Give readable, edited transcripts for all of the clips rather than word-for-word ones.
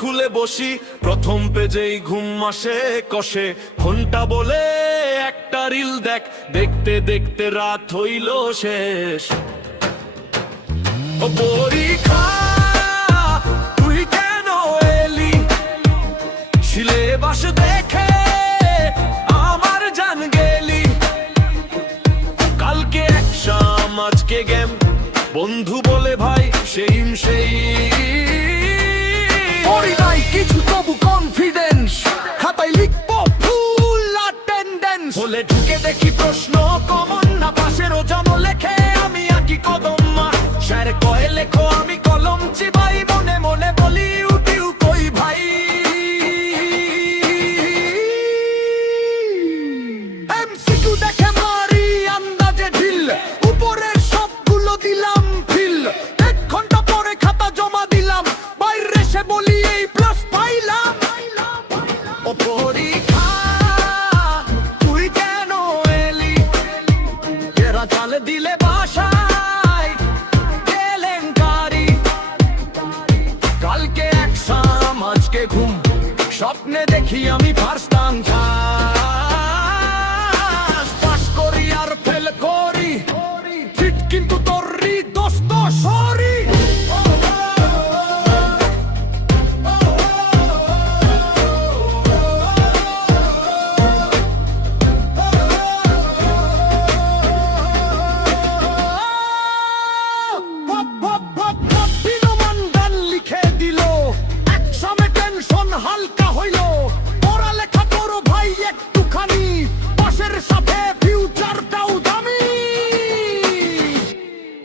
খুলে বসি, প্রথম পেজেই ঘুম আসে কষে। ঘন্টা বলে একটা রিল দেখ, দেখতে দেখতে রাত হইল শেষ। ও পরীক্ষা তুই কেন এলি, সিলেবাস দেখে আমার জান গেলি। কালকে এক্সাম আজকে গেম, বন্ধু বলে ভাই সেই পড়ি নাই কিছু তবু কনফিডেন্স, খাতায় লিখবো ফুল অ্যাটেন্ডেন্স। হলে ঢুকে দেখি প্রশ্ন কমন না, পাশের ওজন লেখে আমি আঁকি কদম। স্যার কয়ে লেখো আমি কলম চিবাই, মনে মনে বলি উঠিউ কই ভাই। এমসিকিউ দেখে মারি আন্দাজে ঢিল, উপরের সবগুলো দিলাম ফিল। 1 ঘন্টা পরে খাতা জমা দিলাম, বাইরে এসে বলি এই প্লাস পাইলাম। ও পরীক্ষা তুই কেন এলি, এরা চালে দিলে বাসায় কেলেঙ্কারি। কালকে এক্সাম আজকে ঘুম, স্বপ্নে দেখি আমি ফার্স্ট পাস করি আর ফেল করি। ফিট কিন্তু তোর দোস্ত সরি। লিখে দিল একসময় টেনশন হালকা হইল। পড়ালেখা করো ভাই একটুখানি, পাশের সাথে ফিউচারটাও দামি।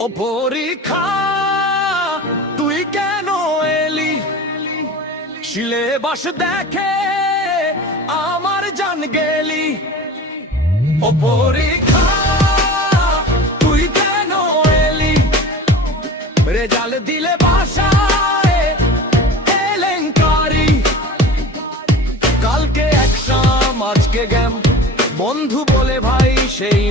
ও পরীক্ষা তুই কেন এলি, সিলেবাস দেখে আমার জান গেলি। ও পরীক্ষা তুই কেন এলি, রেজাল্ট দিলে বাসায় কেলেঙ্কারি। কালকে এক্সাম আজকে গেম, বন্ধু বলে ভাই সেই